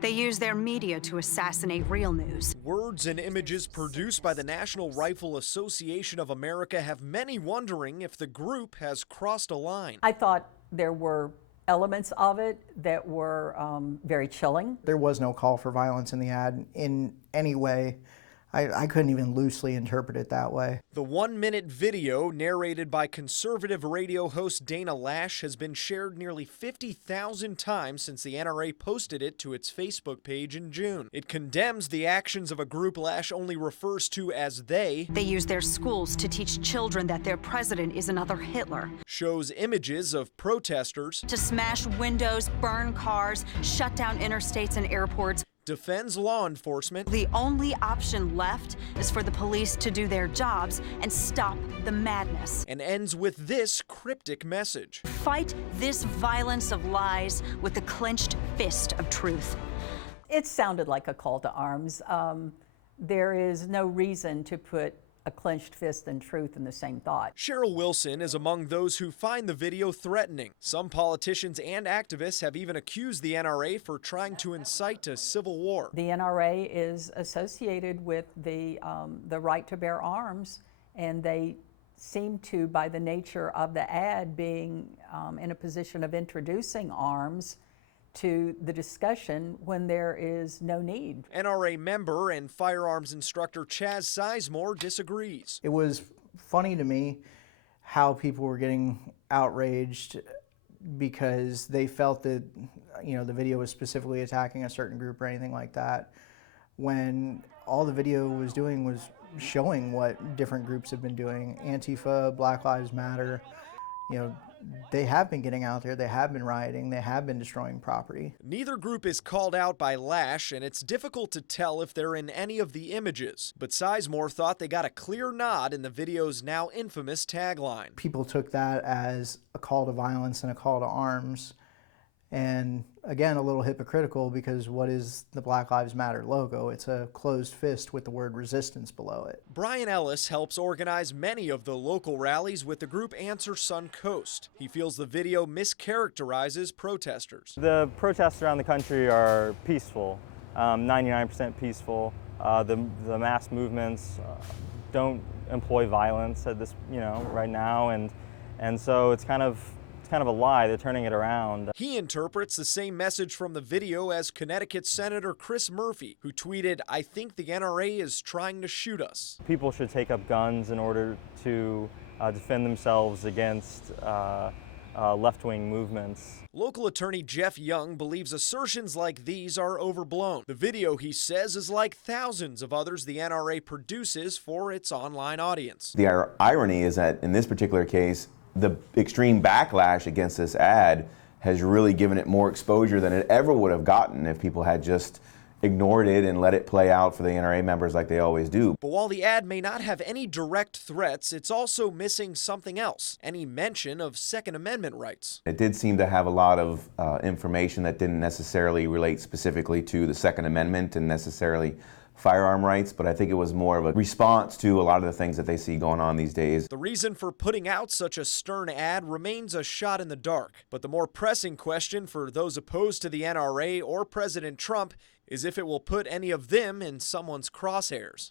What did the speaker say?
They use their media to assassinate real news. Words and images produced by the National Rifle Association of America have many wondering if the group has crossed a line. I thought there were elements of it that were very chilling. There was no call for violence in the ad in any way. I couldn't even loosely interpret it that way. The 1-minute video narrated by conservative radio host Dana Lash has been shared nearly 50,000 times since the NRA posted it to its Facebook page in June. It condemns the actions of a group Lash only refers to as they. They use their schools to teach children that their president is another Hitler. Shows images of protesters. To smash windows, burn cars, shut down interstates and airports. Defends law enforcement. The only option left is for the police to do their jobs and stop the madness. And ends with this cryptic message. Fight this violence of lies with the clenched fist of truth. It sounded like a call to arms. There is no reason to put a clenched fist and truth in the same thought. Cheryl Wilson is among those who find the video threatening. Some politicians and activists have even accused the NRA for trying to incite a civil war. The NRA is associated with the right to bear arms, and they seem to, by the nature of the ad, being in a position of introducing arms to the discussion when there is no need. NRA member and firearms instructor Chaz Sizemore disagrees. It was funny to me how people were getting outraged because they felt that, the video was specifically attacking a certain group or anything like that, when all the video was doing was showing what different groups have been doing. Antifa, Black Lives Matter, they have been getting out there, they have been rioting, they have been destroying property. Neither group is called out by Lash, and it's difficult to tell if they're in any of the images. But Sizemore thought they got a clear nod in the video's now infamous tagline. People took that as a call to violence and a call to arms. And again, a little hypocritical, because what is the Black Lives Matter logo? It's a closed fist with the word resistance below it. Brian Ellis helps organize many of the local rallies with the group Answer Suncoast. He feels the video mischaracterizes protesters. The protests around the country are peaceful, 99% peaceful. The mass movements don't employ violence at this, right now, and so it's kind of a lie. They're turning it around. He interprets the same message from the video as Connecticut Senator Chris Murphy, who tweeted, "I think the NRA is trying to shoot us." People should take up guns in order to defend themselves against left-wing movements. Local attorney Jeff Young believes assertions like these are overblown. The video, he says, is like thousands of others the NRA produces for its online audience. The irony is that in this particular case, the extreme backlash against this ad has really given it more exposure than it ever would have gotten if people had just ignored it and let it play out for the NRA members like they always do. But while the ad may not have any direct threats, it's also missing something else, any mention of Second Amendment rights. It did seem to have a lot of information that didn't necessarily relate specifically to the Second Amendment and necessarily firearm rights, but I think it was more of a response to a lot of the things that they see going on these days. The reason for putting out such a stern ad remains a shot in the dark, but the more pressing question for those opposed to the NRA or President Trump is if it will put any of them in someone's crosshairs.